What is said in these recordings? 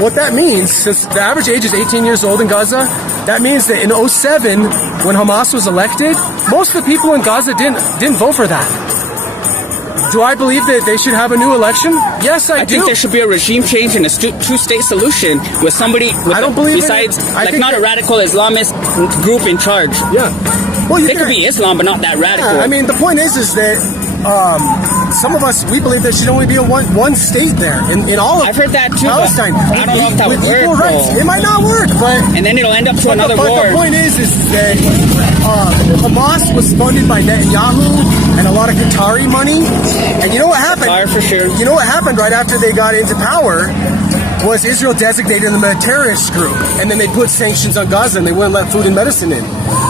what that means, since the average age is 18 years old in Gaza, that means that in 2007, when Hamas was elected, most of the people in Gaza didn't vote for that. Do I believe that they should have a new election? Yes, I do. I think there should be a regime change and a two-state solution with somebody I don't believe besides, like not a radical Islamist group in charge. Yeah. Well, they could be Islam, but not that radical. Yeah, I mean, the point is that some of us, we believe there should only be one state there in all of I've heard that too, Palestine. I don't know if that would work. It might not work, but and then it'll end up to another war. But the point is that Hamas was funded by Netanyahu and a lot of Qatari money, and you know what happened? Qatar, for sure. You know what happened right after they got into power? Was Israel designated them a terrorist group, and then they put sanctions on Gaza and they wouldn't let food and medicine in.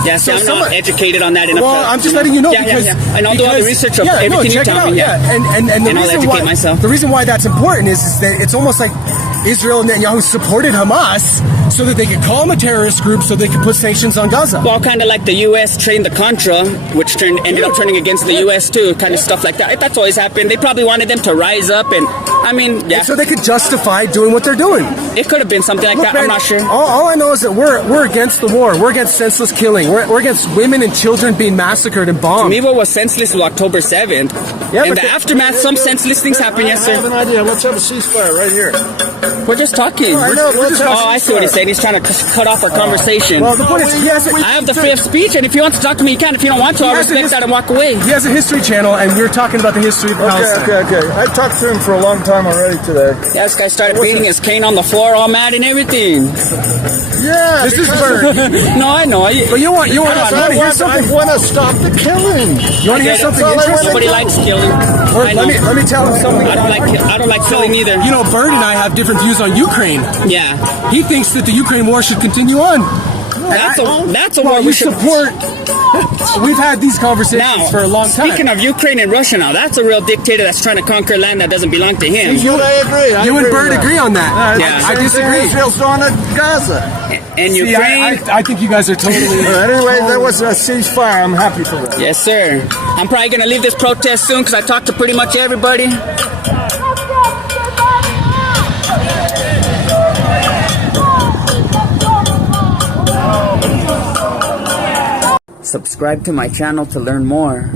Yeah, so I'm not educated on that enough. Well, I'm just letting you know because and I'll do all the research of everything you tell me. Yeah, and the I'll reason educate why myself. The reason why that's important is that it's almost like Israel and Netanyahu supported Hamas so that they could call them a terrorist group so they could put sanctions on Gaza. Well, kind of like the U.S. trained the Contra, which ended up turning against the U.S. too, kind of stuff like that. That's always happened. They probably wanted them to rise up, and I mean, yeah. And so they could justify doing what they're doing. It could have been something like that. Man, I'm not sure. All I know is that we're against the war. We're against senseless killing. We're against women and children being massacred and bombed. To me, what was senseless was October 7th. Yeah, in the aftermath, some senseless things happen, yes, sir. I have an idea. Let's have a ceasefire right here. We're just talking. I see what he's saying. He's trying to cut off our conversation. Well, the point is, I have the freedom of speech, and if you want to talk to me, you can. If you don't want to, I'll respect that and walk away. He has a history channel, and we're talking about the history of Palestine. Okay. I talked to him for a long time already today. Yeah, this guy started beating his cane on the floor, all mad and everything. Yeah, this is Bert. No, I know. But you want to hear something? I want to stop the killing. You want to hear something interesting? Nobody likes killing. Let me tell him something. I don't like killing either. You know, Bert and I have different views on Ukraine. Yeah. He thinks that the Ukraine war should continue on. That's a war we should support. We've had these conversations for a long time. Speaking of Ukraine and Russia now, that's a real dictator that's trying to conquer land that doesn't belong to him. I agree. You and Bert agree on that. Yeah. I disagree. Israel's doing to Gaza. And Ukraine. I think you guys are totally. Anyway, there was a ceasefire. I'm happy for that. Yes, sir. I'm probably going to leave this protest soon because I talked to pretty much everybody. Subscribe to my channel to learn more.